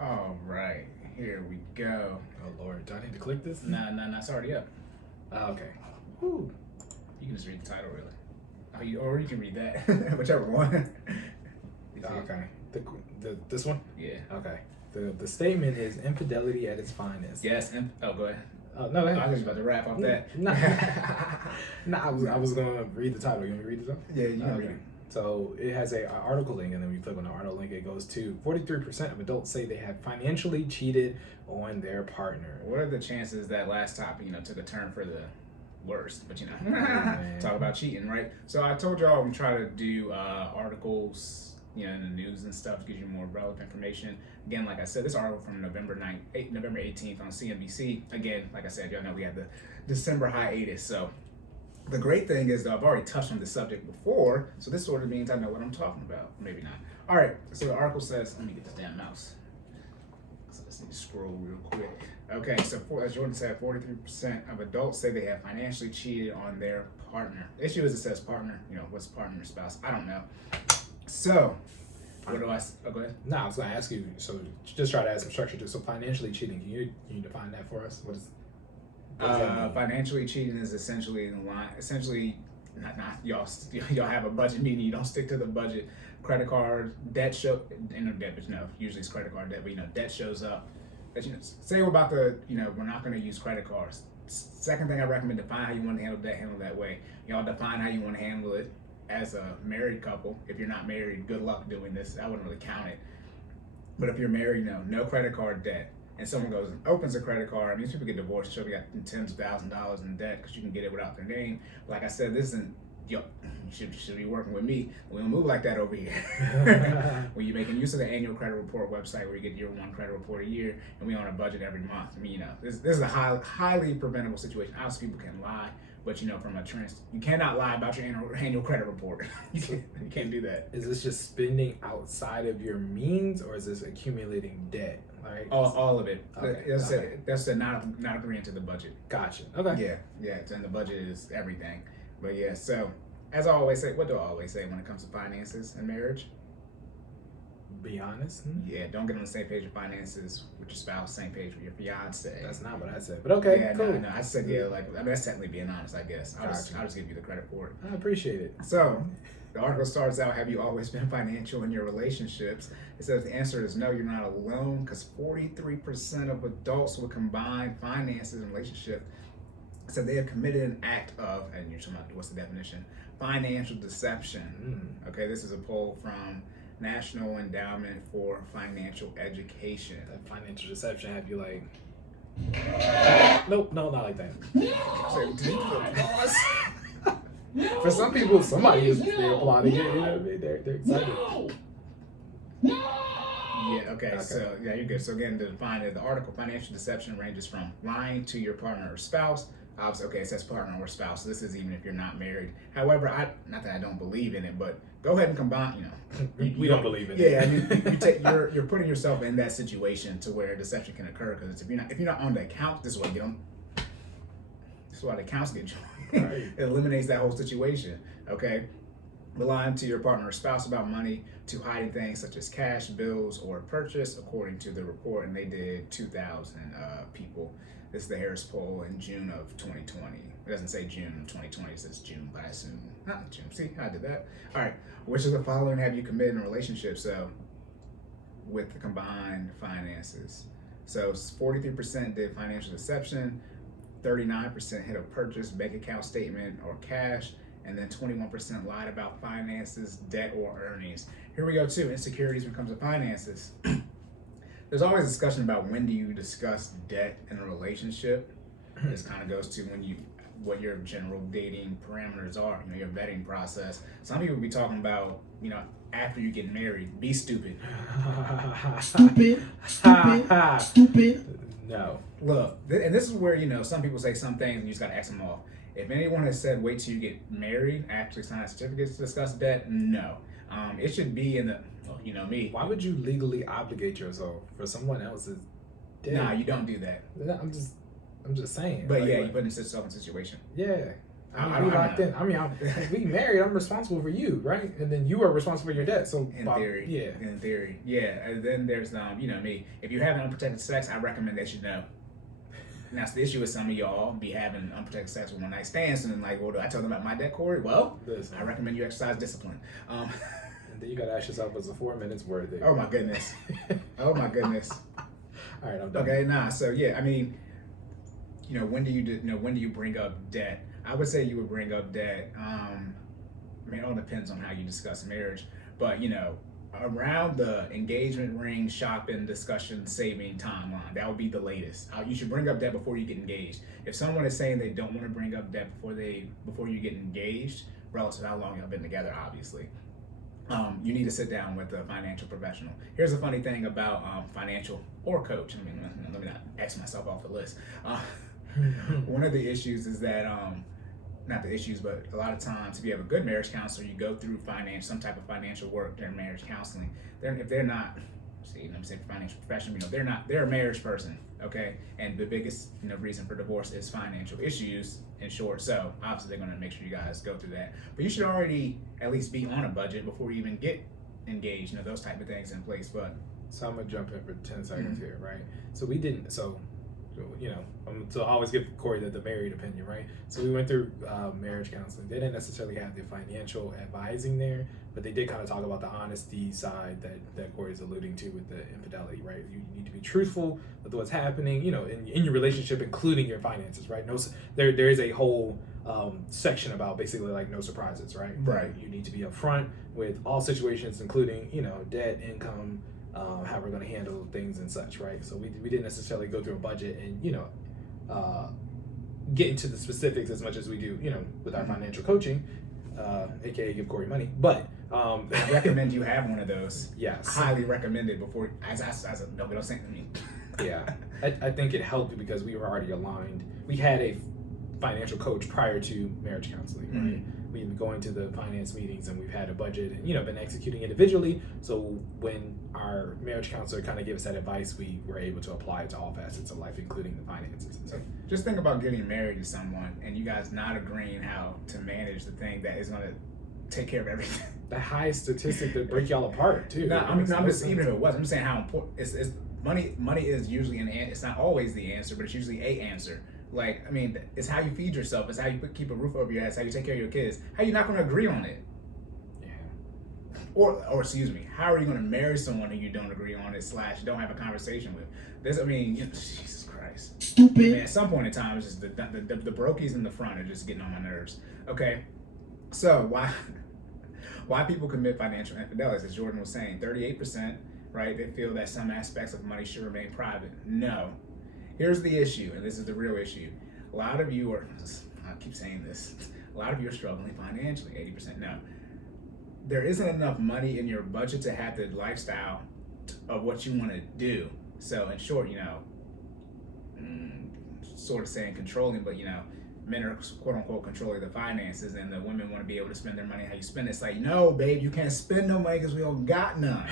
All right, here we go. Oh Lord, do I need to click this? Nah, it's already up. Okay. Whew. You can just read the title, really. Or you can read that, whichever one. Okay. This one? Yeah. Okay. The statement is infidelity at its finest. Yes. Go ahead. Oh no, I was about to wrap up that. Nah, I was gonna read the title. You want me to read the title? Yeah, you can read Okay. it. So it has an article link, and then when you click on the article link, it goes to 43% of adults say they have financially cheated on their partner. What are the chances that last topic, took a turn for the worst? But Man. talk about cheating, right? So I told y'all we try to do articles, in the news and stuff to give you more relevant information. Again, like I said, this article from November 18th on CNBC. Again, like I said, y'all know we had the December hiatus. So the great thing is, though, I've already touched on this subject before, so this sort of means I know what I'm talking about. Maybe not. All right, so the article says, let me get this damn mouse. So let's need to scroll real quick. Okay, so as Jordan said, 43% of adults say they have financially cheated on their partner. The issue is it says partner, what's partner or spouse? I don't know. So, what do go ahead. No, I was gonna ask you. So just try to add some structure to. So financially cheating. Can you define that for us? What does that mean? Financially cheating is essentially not y'all have a budget, meaning you don't stick to the budget. Credit card debt usually it's credit card debt, but debt shows up. That say we're about to we're not going to use credit cards. Second thing I recommend, define how you want to handle that way. Y'all define how you want to handle it as a married couple. If you're not married, good luck doing this. I wouldn't really count it. But if you're married, no credit card debt. And someone goes and opens a credit card. I mean, people get divorced, so they got tens of thousands of dollars in debt because you can get it without their name. Like I said, this isn't, you should be working with me. We don't move like that over here. When you're making use of the annual credit report website where you get your one credit report a year and we on a budget every month. I mean, this is a highly preventable situation. Obviously, people can lie, but from a you cannot lie about your annual credit report. you can't do that. Is this just spending outside of your means, or is this accumulating debt? Right. All of it. Okay. That's not agreeing to the budget. Gotcha. Okay. Yeah. And the budget is everything. But yeah, so as I always say, what do I always say when it comes to finances and marriage? Be honest. Yeah, don't get on the same page with finances with your spouse, same page with your fiance. That's not what I said, but okay. Yeah, cool. No. I said that's technically being honest, I guess. I'll just give you the credit for it. I appreciate it. So the article starts out, have you always been financial in your relationships? It says the answer is no, you're not alone, because 43% of adults with combined finances in relationship said they have committed an act of, and you're talking about, what's the definition? Financial deception. Okay, this is a poll from National Endowment for Financial Education. That financial deception have you like... Nope, no, not like that. For some people, somebody is applauding it. They're excited. Yeah, okay, so yeah, you're good. So again, to define it, the article, financial deception ranges from lying to your partner or spouse. Obviously, okay, it says partner or spouse, so this is even if you're not married. However, not that I don't believe in it, but go ahead and combine, we don't believe in it. Yeah, I mean, you're putting yourself in that situation to where deception can occur, because if you're not on the account, this is why the accounts get joined. Right. It eliminates that whole situation. Okay, lying to your partner or spouse about money, to hiding things such as cash, bills, or purchase, according to the report, and they did 2,000 people. This is the Harris poll in June of 2020. It doesn't say June of 2020, it says June, but I assume not June. See, I did that. All right, which of the following have you committed in a relationship? So, with the combined finances. So 43% did financial deception, 39% hid a purchase, bank account statement, or cash, and then 21% lied about finances, debt, or earnings. Here we go too, insecurities when it comes to finances. There's always discussion about when do you discuss debt in a relationship. This kind of goes to what your general dating parameters are, your vetting process. Some people be talking about, after you get married, be stupid. Stupid. No. Look, and this is where, some people say some things and you just got to X them off. If anyone has said wait till you get married, actually sign certificates to discuss debt, no. It should be in the, me. Why would you legally obligate yourself for someone else's debt? Nah, you don't do that. I'm just saying. But you put yourself in a situation. Yeah. We locked in. I mean, we married. I'm responsible for you, right? And then you are responsible for your debt. So in theory, yeah. And then there's me. If you have unprotected sex, I recommend that you know. Now, the issue with some of y'all be having unprotected sex with one night stands, and then like, well, do I tell them about my debt, Cory? Well, listen, I recommend you exercise discipline. And then you got to ask yourself, was the 4 minutes worth it? Oh my goodness. Oh my goodness. All right, I'm done. Okay, so yeah, I mean, when do you bring up debt? I would say you would bring up debt. I mean, it all depends on how you discuss marriage, but around the engagement ring, shopping, discussion, saving timeline, that would be the latest. You should bring up debt before you get engaged. If someone is saying they don't want to bring up debt before you get engaged, relative to how long y'all been together, obviously, you need to sit down with a financial professional. Here's a funny thing about financial or coach. I mean, let me not X myself off the list. One of the issues is that not the issues, but a lot of times, if you have a good marriage counselor, you go through some type of financial work during marriage counseling. If they're not, I'm saying financial professional, they're a marriage person, okay? And the biggest reason for divorce is financial issues, in short. So obviously they're going to make sure you guys go through that. But you should already at least be on a budget before you even get engaged. Those type of things in place. But so I'm gonna jump in for 10 seconds here, right? So we didn't. So I always give Cory the married opinion, right? So we went through marriage counseling. They didn't necessarily have the financial advising there, but they did kind of talk about the honesty side that Cory's alluding to with the infidelity, right? You need to be truthful with what's happening, in your relationship, including your finances, right? There is a whole section about basically like no surprises, right? Right. You need to be upfront with all situations, including debt, income, how we're going to handle things and such, right? So we didn't necessarily go through a budget and get into the specifics as much as we do with our financial coaching, aka give Cory money. But I recommend you have one of those. Yes, highly recommended before don't say me. Yeah, I think it helped because we were already aligned. We had a financial coach prior to marriage counseling, right? Mm-hmm. We've been going to the finance meetings and we've had a budget and been executing individually. So when our marriage counselor kind of gave us that advice, we were able to apply it to all facets of life, including the finances. So just think about getting married to someone and you guys not agreeing how to manage the thing that is going to take care of everything. The highest statistic that break y'all apart too. I'm just even if it was, I'm saying how important it's money. Money is usually it's not always the answer, but it's usually a answer. Like, I mean, it's how you feed yourself. It's how you keep a roof over your head. It's how you take care of your kids. How are you not going to agree on it? Yeah. Or excuse me, how are you going to marry someone who you don't agree on it / don't have a conversation with? Jesus Christ. Stupid. I mean, at some point in time, it's just the brokies in the front are just getting on my nerves. Okay, so why people commit financial infidelity? As Jordan was saying, 38%, right? They feel that some aspects of money should remain private. No. Here's the issue, and this is the real issue. A lot of you I keep saying this, a lot of you are struggling financially, 80%. No. There isn't enough money in your budget to have the lifestyle of what you want to do. So in short, sort of saying controlling, but men are quote unquote controlling the finances and the women want to be able to spend their money how you spend it. It's like, no, babe, you can't spend no money because we don't got none.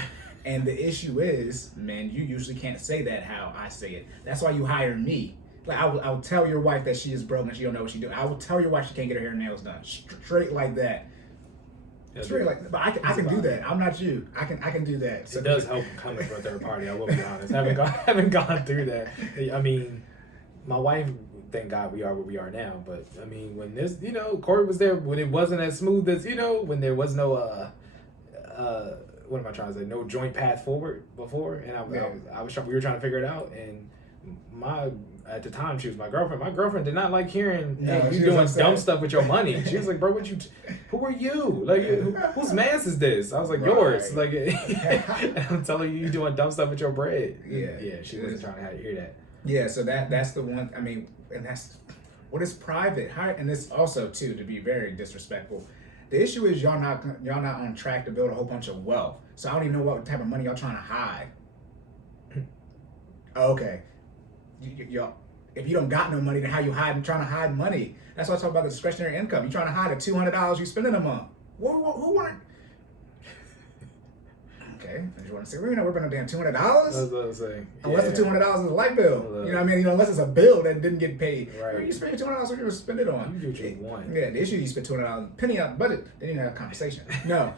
And the issue is, man, you usually can't say that how I say it. That's why you hire me. Like I will tell your wife that she is broke and she don't know what she doing. I will tell your wife she can't get her hair and nails done. Straight like that. Yeah, straight like that. But I can do that. I'm not you. I can do that. So it does help coming from a third party. I will be honest. Haven't gone through that. I mean, my wife. Thank God we are where we are now. But I mean, when this, Cory was there when it wasn't as smooth as when there was no what am I trying to say? No joint path forward before, and we were trying to figure it out. And at the time she was my girlfriend. My girlfriend did not like hearing you doing dumb stuff with your money. She was like, "Bro, who are you? Like, whose man's is this?" I was like, "Yours." Like, I'm telling you doing dumb stuff with your bread. Yeah. She wasn't trying to hear that. Yeah, so that's the one. I mean, and that's what is private. And this also too, to be very disrespectful. The issue is y'all not on track to build a whole bunch of wealth. So I don't even know what type of money y'all trying to hide. Okay, y'all. If you don't got no money, then how you trying to hide money? That's why I talk about the discretionary income. You trying to hide the $200 you spend in a month. Who weren't? Okay, Okay. And you want to say, well, we're paying no damn $200? That's what I'm saying. Unless the $200 is a light bill. You know what I mean? Unless it's a bill that didn't get paid. Right. You spend $200, what you spend it on? You do what you want. Yeah, the issue is you spend $200 penny out of the budget, then you have a conversation. No.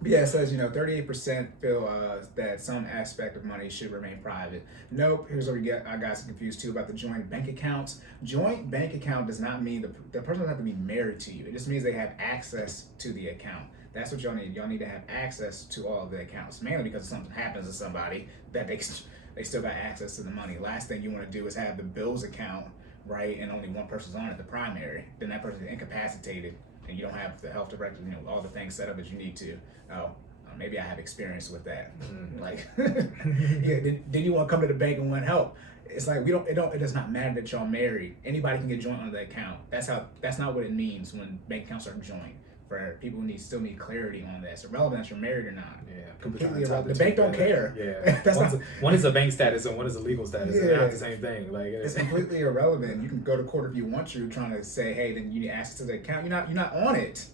But yeah, it says, 38% feel that some aspect of money should remain private. Nope. Here's what I got some confused too about the joint bank accounts. Joint bank account does not mean the person doesn't have to be married to you. It just means they have access to the account. That's what y'all need. Y'all need to have access to all of the accounts, mainly because if something happens to somebody, that they still got access to the money. Last thing you want to do is have the bills account, right, and only one person's on it, the primary. Then that person's incapacitated, and you don't have the health director, all the things set up as you need to. Maybe I have experience with that. Like, yeah, then you want to come to the bank and want help. It's like it does not matter that y'all married. Anybody can get joint on the account. That's not what it means when bank accounts are joint. For people who still need clarity on that. It's irrelevant if you're married or not. Yeah, completely irrelevant. The bank don't care. Yeah, one is a bank status and one is a legal status. Yeah. They're not the same thing. Like it's completely irrelevant. You can go to court if you want to, trying to say, hey, then you need access to the account. You're not on it.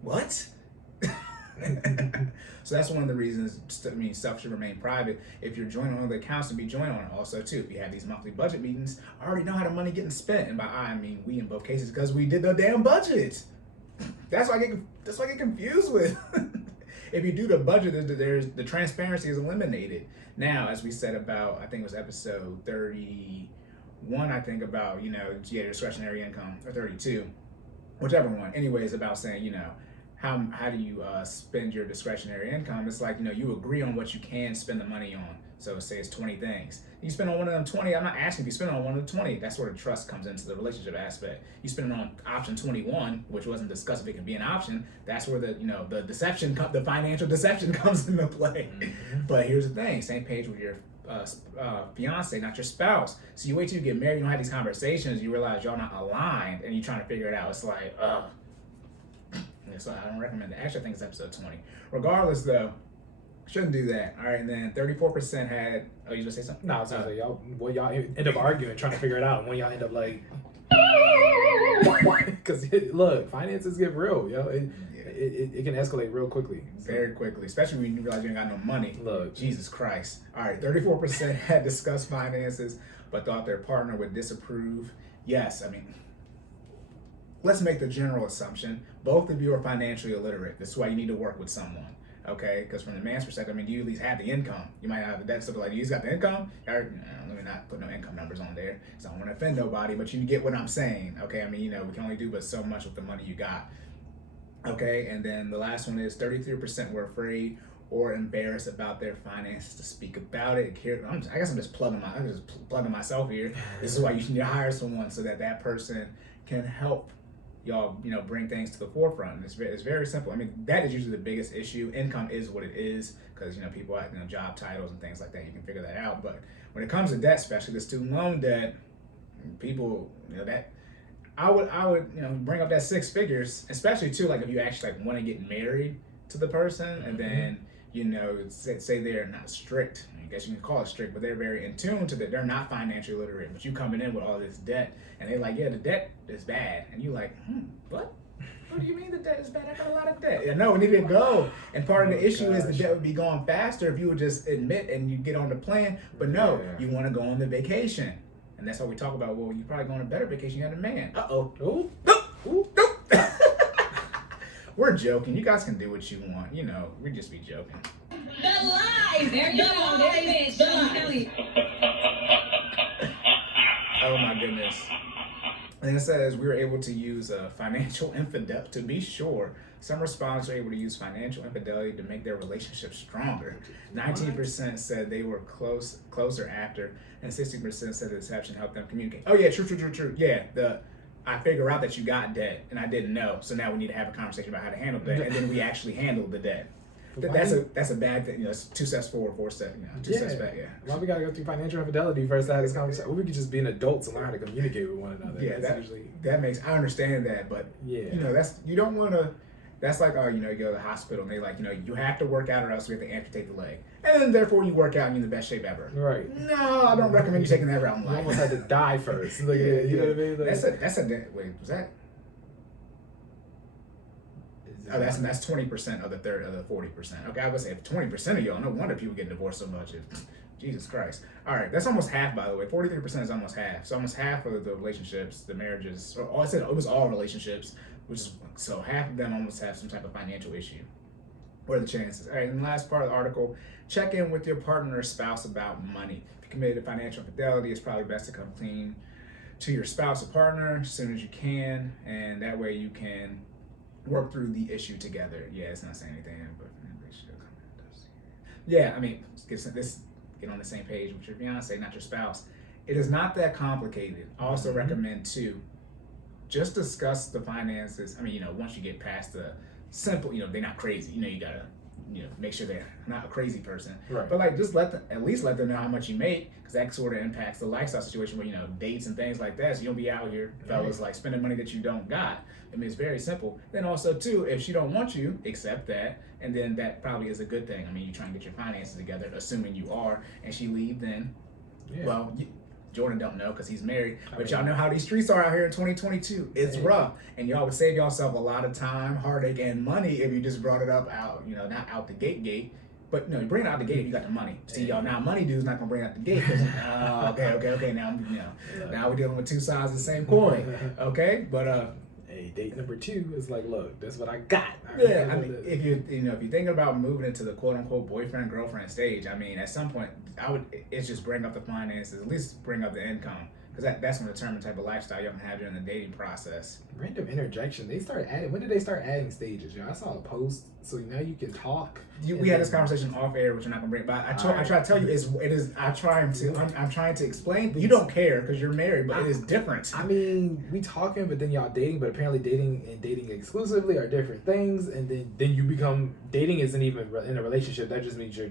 What? So that's one of the reasons. Stuff should remain private. If you're joining on the accounts, to be joined on it. Also, too, if you have these monthly budget meetings, I already know how the money getting spent. And by I mean we in both cases because we did the damn budget. That's why I get confused with. If you do the budget, there's the transparency is eliminated. Now, as we said about, I think it was episode 31, I think about, discretionary income, or 32, whichever one. Anyways, about saying, how do you spend your discretionary income? It's like, you agree on what you can spend the money on. So say it's 20 things. You spend on one of them 20. I'm not asking if you spend on one of the 20. That's where the trust comes into the relationship aspect. You spend it on option 21, which wasn't discussed if it can be an option. That's where the deception, the financial deception comes into play. Mm-hmm. But here's the thing: same page with your fiance, not your spouse. So you wait till you get married, you don't have these conversations. You realize y'all not aligned, and you're trying to figure it out. It's like, so I don't recommend that. Actually, I think it's episode 20. Regardless, though. Shouldn't do that. All right, and then 34% had. Oh, you gonna say something? No, I was gonna say y'all end up arguing, trying to figure it out, and when y'all end up like, because look, finances get real, yo. It can escalate real quickly. Very quickly, especially when you realize you ain't got no money. Look, Jesus Christ. All right, 34% had discussed finances, but thought their partner would disapprove. Yes, let's make the general assumption: both of you are financially illiterate. This is why you need to work with someone. Okay, because from the man's perspective, do you at least have the income? You might have the debt, so like, you just got the income? Let me not put no income numbers on there, because I don't want to offend nobody, but you get what I'm saying. Okay, we can only do but so much with the money you got. Okay, and then the last one is 33% were afraid or embarrassed about their finances to speak about it. I guess I'm just plugging myself here. This is why you need to hire someone so that person can help y'all, bring things to the forefront. And it's very simple. That is usually the biggest issue. Income is what it is, because people have job titles and things like that. You can figure that out. But when it comes to debt, especially the student loan debt, people, that I would bring up that 6 figures, especially too, like if you actually want to get married to the person, and then say they're not strict. I guess you can call it strict, but they're very in tune to that. They're not financially literate, but you coming in with all this debt, and they're like, yeah, the debt is bad, and you like, what? What do you mean the debt is bad? I got a lot of debt. Yeah, no, it needed to go. And part of the issue is the debt would be going faster if you would just admit and you get on the plan. But no, you want to go on the vacation, and that's why we talk about. Well, you probably go on a better vacation. You had a man. Ooh. We're joking. You guys can do what you want. We just be joking. The lies! There you go. There it is. The lies. Oh my goodness. And it says we were able to use financial infidelity. To be sure, some respondents were able to use financial infidelity to make their relationship stronger. 19% said they were closer after, and 60% said the deception helped them communicate. Oh yeah, true. Yeah, I figure out that you got debt and I didn't know, so now we need to have a conversation about how to handle debt, and then we actually handle the debt. That's a bad thing. It's 2 steps forward, 4 steps. 2 steps back. Yeah. Why we gotta go through financial infidelity first to have this conversation? We could just be an adults and learn how to communicate with one another. Yeah, that makes. I understand that, but yeah, that's you don't want to. That's like, you go to the hospital and they like, you have to work out or else we have to amputate the leg, and then therefore you work out and you're in the best shape ever. Right. No, I don't recommend you taking that route in life. You almost had to die first. Like, you know what I mean? Like, that's a wait. Was that? Oh, that's 20% of the 40%. Okay, I would say 20% of y'all. No wonder people get divorced so much. Jesus Christ. All right, that's almost half, by the way. 43% is almost half. So almost half of the relationships, the marriages, or I said it was all relationships, which is so half of them almost have some type of financial issue. What are the chances? All right, and the last part of the article, check in with your partner or spouse about money. If you committed to financial infidelity, it's probably best to come clean to your spouse or partner as soon as you can, and that way you can work through the issue together. Yeah, it's not saying anything, but yeah, I mean, get on the same page with your fiance, not your spouse. It is not that complicated. I also recommend too, just discuss the finances. I mean, once you get past the simple, they're not crazy. You gotta, make sure they're not a crazy person. Right. But like, just at least let them know how much you make, because that sort of impacts the lifestyle situation where dates and things like that. So you don't be out here, fellas, like spending money that you don't got. I mean, it's very simple. Then also too, if she don't want you, accept that, and then that probably is a good thing. I mean, you try and get your finances together, assuming you are, and she leave, then well. Jordan don't know because he's married, but y'all know how these streets are out here in 2022. It's rough, and y'all would save yourself a lot of time, heartache, and money if you just brought it up out, not out the gate, but no, you bring it out the gate if you got the money. See, y'all now money dude's not gonna bring it out the gate. Okay. Now we're dealing with two sides of the same coin. Okay, but hey, date number 2 is like, look, that's what I got. Yeah, I mean, if you're thinking about moving into the quote unquote boyfriend girlfriend stage, I mean, at some point, it's just bring up the finances, at least bring up the income, because that's going to determine the type of lifestyle you're going to have during the dating process. Random interjection. When did they start adding stages? I saw a post, so now you can talk. We had this conversation off air, which you're not going to bring. But I try to tell you, I'm trying to explain. You don't care because you're married, but it is different. I mean, we talking, but then y'all dating, but apparently dating and dating exclusively are different things. And then you become, dating isn't even in a relationship. That just means you're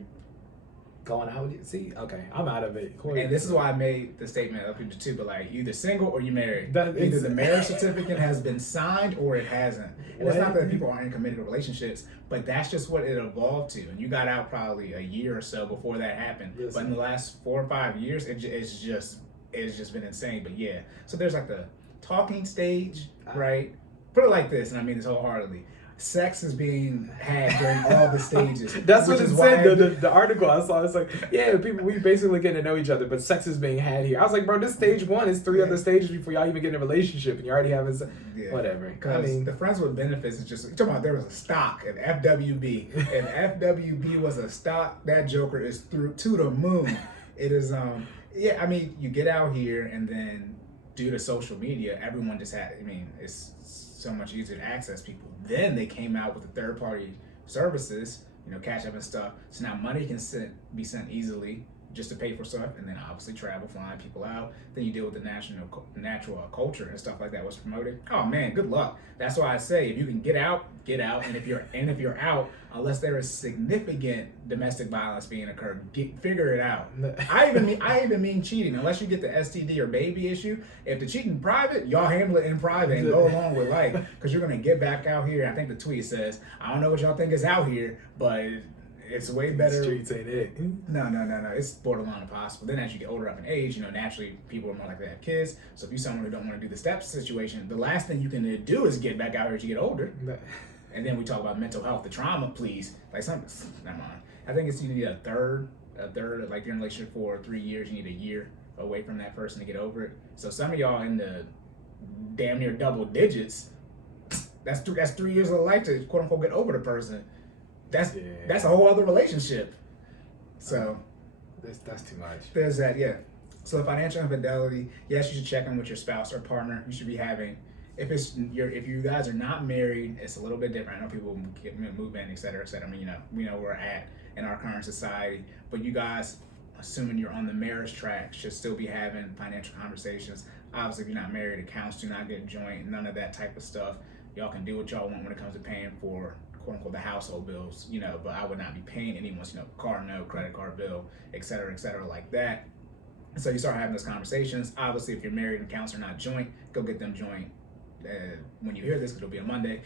going out with you. See, okay, I'm out of it. Cory. And this is why I made the statement up into 2, but like, either single or you married. Either the marriage certificate has been signed or it hasn't. And it's not that people aren't in committed relationships, but that's just what it evolved to. And you got out probably a year or so before that happened. Listen. But in the last 4 or 5 years, it's just been insane. But yeah, so there's like the talking stage, right? Put it like this, and I mean this wholeheartedly. Sex is being had during all the stages. That's what it said. The article I saw, it's like, yeah, we basically getting to know each other, but sex is being had here. I was like, bro, this stage 1 is 3 other stages before y'all even get in a relationship, and you already have whatever. Because the friends with benefits is just, you're talking about there was a stock at FWB. If FWB was a stock, that joker is through to the moon. It is, I mean, you get out here, and then due to social media, everyone just had, it's so much easier to access people. Then they came out with the third-party services, Cash App and stuff. So now money can be sent easily just to pay for stuff, and then obviously travel, flying people out. Then you deal with the natural culture and stuff like that was promoted. Oh man, good luck. That's why I say if you can get out, and if you're out, unless there is significant domestic violence being occurred, figure it out. I even mean cheating. Unless you get the STD or baby issue, if the cheating private, y'all handle it in private and go along with life, because you're gonna get back out here. I think the tweet says, I don't know what y'all think is out here, but it's way better. Streets ain't it. No. It's borderline impossible. Then as you get older up in age, naturally people are more likely to have kids. So if you're someone who don't want to do the steps situation, the last thing you can do is get back out here as you get older. And then we talk about mental health, the trauma, please. Never mind. I think you need a third, like you're in a relationship for 3 years, you need a year away from that person to get over it. So some of y'all in the damn near double digits, that's 3 years of life to quote unquote get over the person. That's a whole other relationship. So that's too much. There's that, yeah. So financial infidelity, yes, you should check in with your spouse or partner. You should be having, if you guys are not married, it's a little bit different. I know people get movement, et cetera, et cetera. I mean, we know where we're at in our current society, but you guys, assuming you're on the marriage track, should still be having financial conversations. Obviously, if you're not married, accounts do not get joint, none of that type of stuff. Y'all can do what y'all want when it comes to paying for quote unquote the household bills, but I would not be paying anyone's, car note, credit card bill, et cetera, like that. And so you start having those conversations. Obviously, if you're married and accounts are not joint, go get them joint. When you hear this, because it'll be a Monday,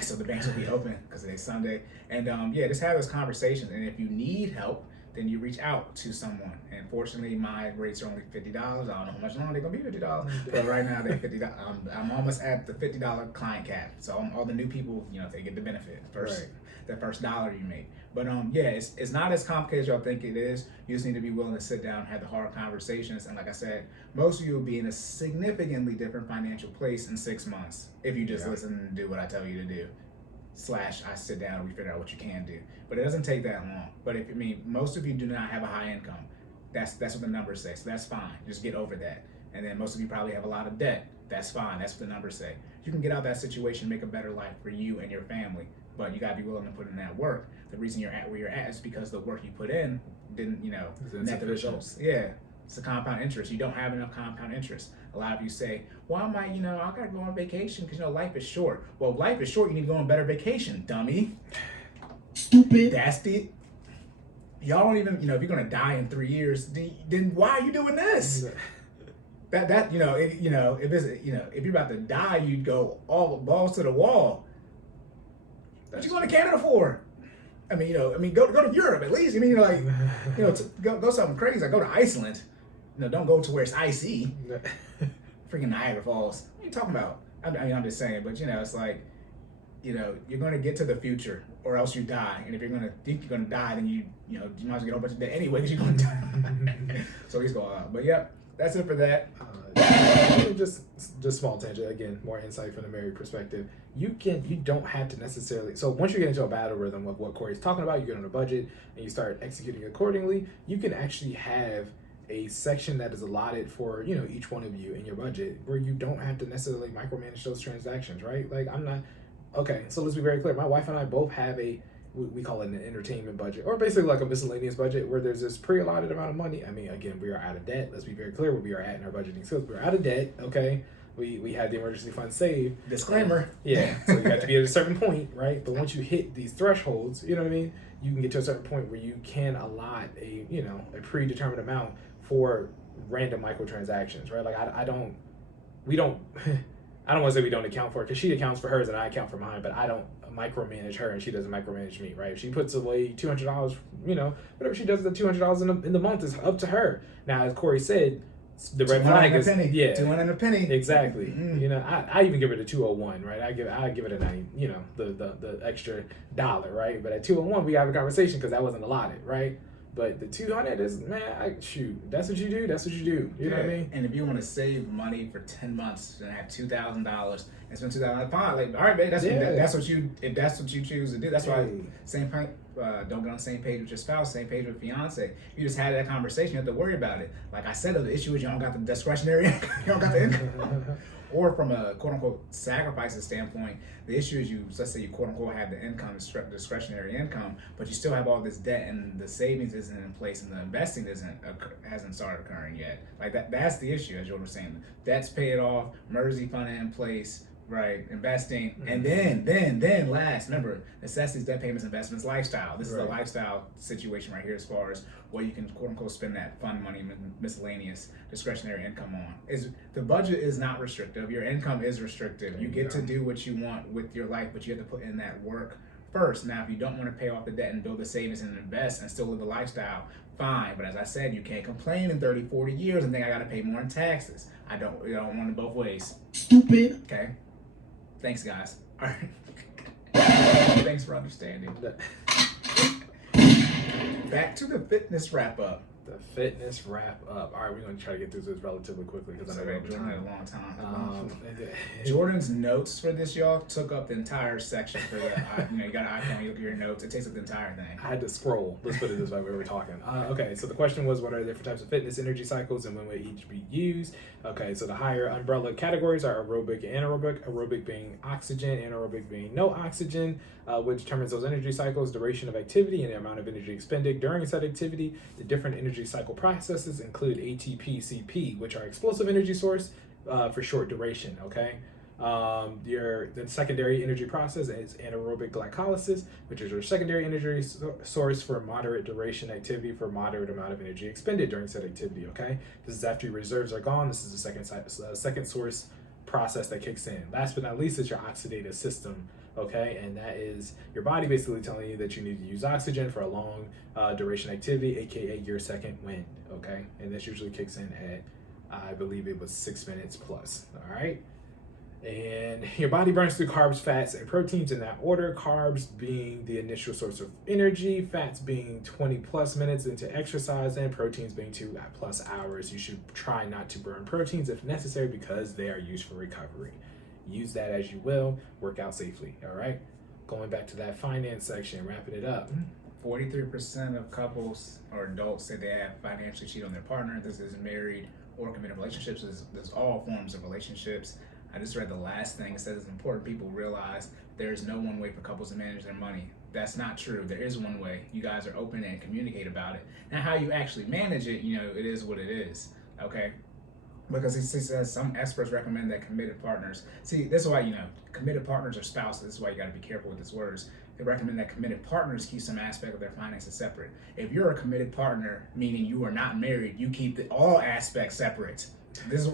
so the banks will be open because today's Sunday. And just have those conversations. And if you need help, then you reach out to someone. And fortunately, my rates are only $50. I don't know how much longer they're gonna be $50, but right now they're $50. I'm almost at the $50 client cap. So all the new people, they get the benefit first. Right. The first dollar you make. But yeah, it's not as complicated as y'all think it is. You just need to be willing to sit down and have the hard conversations. And like I said, most of you will be in a significantly different financial place in 6 months if you just listen and do what I tell you to do. / I sit down and we figure out what you can do. But it doesn't take that long. But most of you do not have a high income. That's what the numbers say. So that's fine. Just get over that. And then most of you probably have a lot of debt. That's fine. That's what the numbers say. You can get out of that situation, make a better life for you and your family. But you gotta be willing to put in that work. The reason you're at where you're at is because the work you put in didn't, net the results. Yeah, it's the compound interest. You don't have enough compound interest. A lot of you say, well, I gotta go on vacation because life is short. Well, life is short. You need to go on a better vacation, dummy. Stupid. Y'all don't even, if you're gonna die in 3 years, then why are you doing this? If you're about to die, you'd go all balls to the wall. What you going to Canada for? Go to Europe at least. Go something crazy. Like go to Iceland. Don't go to where it's icy. Freaking Niagara Falls. What are you talking about? I'm just saying, but it's like, you're going to get to the future, or else you die. And if you're going to think you're going to die, then you might as well get a whole bunch of debt anyway because you're going to die. So he's going on. But yep, that's it for that. Just small tangent again, more insight from the married perspective. You don't have to necessarily. So once you get into a battle rhythm of what Cory's talking about, you get on a budget and you start executing accordingly. You can actually have a section that is allotted for each one of you in your budget, where you don't have to necessarily micromanage those transactions, right? Like I'm not. Okay, so let's be very clear. My wife and I both have we call it an entertainment budget, or basically like a miscellaneous budget, where there's this pre-allotted amount of money. Again, we are out of debt. Let's be very clear where we are at in our budgeting skills. We're out of debt, okay? We had the emergency fund saved. Disclaimer. Yeah, so you have to be at a certain point, right? But once you hit these thresholds, you can get to a certain point where you can allot a predetermined amount for random microtransactions, right? Like I don't want to say we don't account for it, because she accounts for hers and I account for mine, but I don't micromanage her and she doesn't micromanage me, right? If she puts away $200, whatever she does with the $200 in the month is up to her. Now, as Cory said, the red flag is $2 a penny. Exactly. Mm-hmm. I even give it a 201, right? I give it a 90, the extra $1, right? But at 201 we have a conversation because that wasn't allotted, right? But the 200 is, that's what you do. That's what you do. You know what I mean? And if you want to save money for 10 months and have $2,000 and spend $2,000, fine. Like, all right, babe, that's what you choose to do. That's why don't get on the same page with your spouse, same page with fiance. You just had that conversation. You have to worry about it. Like I said, the issue is you don't got the discretionary income. You don't got the income. Or from a quote unquote sacrifices standpoint, the issue is let's say you quote unquote have the income, discretionary income, but you still have all this debt and the savings isn't in place and the investing hasn't started occurring yet. Like that's the issue, as you were saying. Debt's paid off, emergency fund in place, right? Investing, and then last, remember, necessities, debt payments, investments, lifestyle. This is a lifestyle situation right here as far as what you can quote unquote spend that fund money, miscellaneous discretionary income on. The budget is not restrictive. Your income is restrictive. You get to do what you want with your life, but you have to put in that work first. Now, if you don't want to pay off the debt and build the savings and invest and still live the lifestyle, fine. But as I said, you can't complain in 30, 40 years and think I got to pay more in taxes. I don't want it both ways. Stupid. Okay. Thanks, guys. All right. Thanks for understanding. Back to the fitness wrap up. The fitness wrap up. All right, we're going to try to get through this relatively quickly because I know we've been doing it a long time. Jordan's notes for this, y'all, took up the entire section for the. You got an iPhone, you look at your notes, it takes up the entire thing. I had to scroll. Let's put it this way. We were talking. Okay, so the question was, what are the different types of fitness energy cycles and when will each be used? Okay, so the higher umbrella categories are aerobic and anaerobic. Aerobic being oxygen, anaerobic being no oxygen, which determines those energy cycles, duration of activity, and the amount of energy expended during said activity. The different energy cycle processes include ATP, CP, which are explosive energy source for short duration, okay? The secondary energy process is anaerobic glycolysis, which is your secondary energy source for moderate duration activity for moderate amount of energy expended during said activity, okay? This is after your reserves are gone. This is the second source process that kicks in. Last but not least is your oxidative system Okay, and that is your body basically telling you that you need to use oxygen for a long duration activity, aka your second wind. Okay, and this usually kicks in at, I believe it was 6 minutes plus. All right, and your body burns through carbs, fats, and proteins in that order. Carbs being the initial source of energy, fats being 20 plus minutes into exercise, and proteins being 2 plus hours. You should try not to burn proteins if necessary because they are used for recovery. Use that as you will. Work out safely. All right. Going back to that finance section, wrapping it up. 43% of couples or adults say they have financially cheated on their partner. This is married or committed relationships. There's all forms of relationships. I just read the last thing. It says it's important people realize there's no one way for couples to manage their money. That's not true. There is one way. You guys are open and communicate about it. Now, how you actually manage it, it is what it is. Okay. Because he says some experts recommend that committed partners. See, this is why, committed partners or spouses. This is why you got to be careful with these words. They recommend that committed partners keep some aspect of their finances separate. If you're a committed partner, meaning you are not married, you keep all aspects separate. This is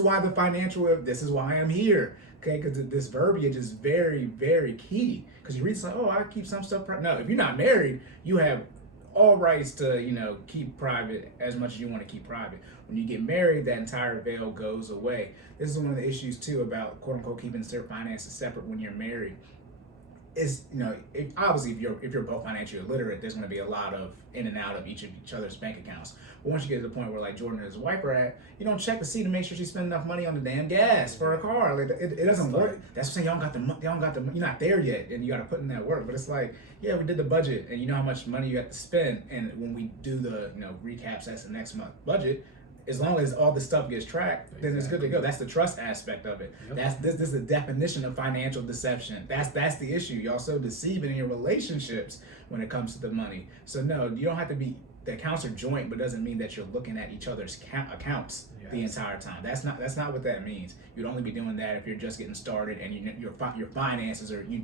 why this is why I'm here. Okay, because this verbiage is very, very key. Because you read something, I keep some stuff private. No, if you're not married, you have all rights to, keep private as much as you want to keep private. When you get married, that entire veil goes away. This is one of the issues too about quote unquote keeping their finances separate when you're married. Is if you're both financially illiterate, there's going to be a lot of in and out of each other's bank accounts. But once you get to the point where like Jordan and his wife are at, you don't check to see to make sure she's spending enough money on the damn gas for a car. Like it doesn't work. That's what I'm saying. Y'all got the you're not there yet, and you got to put in that work. But it's like, yeah, we did the budget, and you know how much money you have to spend, and when we do the recaps, that's the next month budget. As long as all the stuff gets tracked, then it's good to go. That's the trust aspect of it. Yep. This is the definition of financial deception. That's the issue. You're also deceiving in your relationships when it comes to the money. So no, you don't have to be. The accounts are joint, but doesn't mean that you're looking at each other's accounts the entire time. That's not what that means. You'd only be doing that if you're just getting started and your finances are you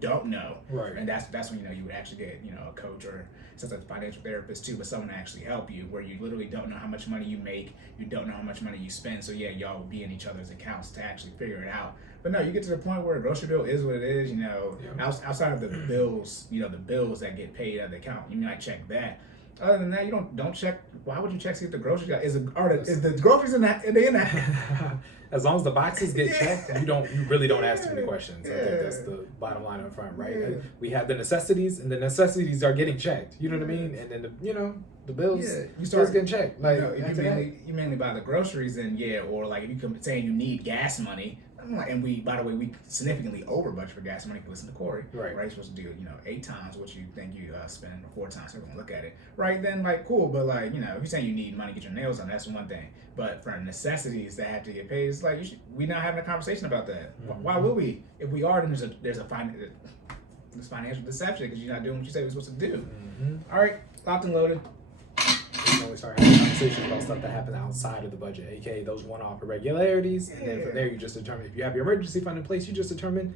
don't know. Right. And that's when you would actually get a coach or such a financial therapist too, but someone to actually help you where you literally don't know how much money you make, you don't know how much money you spend. So yeah, y'all will be in each other's accounts to actually figure it out. But no, you get to the point where a grocery bill is what it is. Outside of the bills, the bills that get paid out of the account, you might check that. Other than that, you don't check. Why would you check see if the grocery is the groceries in that? Are they in that? As long as the boxes get checked, you really don't ask too many questions. I think that's the bottom line up front, right? Yeah. We have the necessities, and the necessities are getting checked. You know what I mean? And then the bills, you start getting checked. Like if you mainly buy the groceries, and or like if you come saying you need gas money. And we significantly over budget for gas money. If you listen to Cory, right? You're supposed to do 8 times what you think you spend, or 4 times. Everyone look at it, right? Then cool, but if you're saying you need money to get your nails done, that's one thing. But for necessities that have to get paid, it's like we're not having a conversation about that. Mm-hmm. Why would we? If we are, then there's financial deception because you're not doing what you said you're supposed to do. Mm-hmm. All right, locked and loaded. We start having conversations about stuff that happens outside of the budget, aka those one-off irregularities, and then from there you just determine if you have your emergency fund in place. You just determine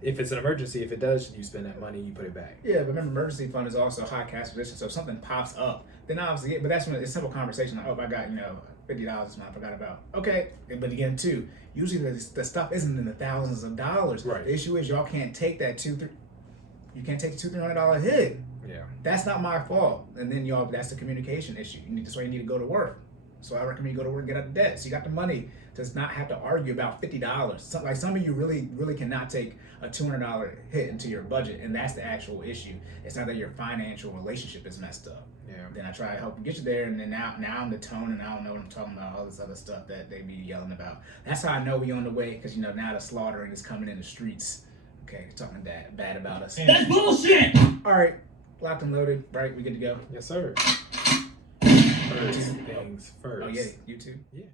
if it's an emergency. If it does, you spend that money, you put it back. Yeah, but remember, emergency fund is also high cash position. So if something pops up, then obviously, but that's when it's a simple conversation. Like, I got $50 this month, I forgot about. Okay, but again, too, usually the stuff isn't in the thousands of dollars. Right. The issue is y'all can't take that you can't take the $200-$300 hit. Yeah. That's not my fault. And then that's the communication issue. That's why you need to go to work. So I recommend you go to work and get out of debt. So you got the money to not have to argue about $50. Some of you really, really cannot take a $200 hit into your budget, and that's the actual issue. It's not that your financial relationship is messed up. Yeah. Then I try to help get you there, and then now I'm the tone, and I don't know what I'm talking about, all this other stuff that they be yelling about. That's how I know we on the way, because now the slaughtering is coming in the streets. Okay, talking bad about us. That's bullshit! All right. Locked and loaded, right? We good to go? Yes, sir. First things first. Oh, yeah, you too? Yeah.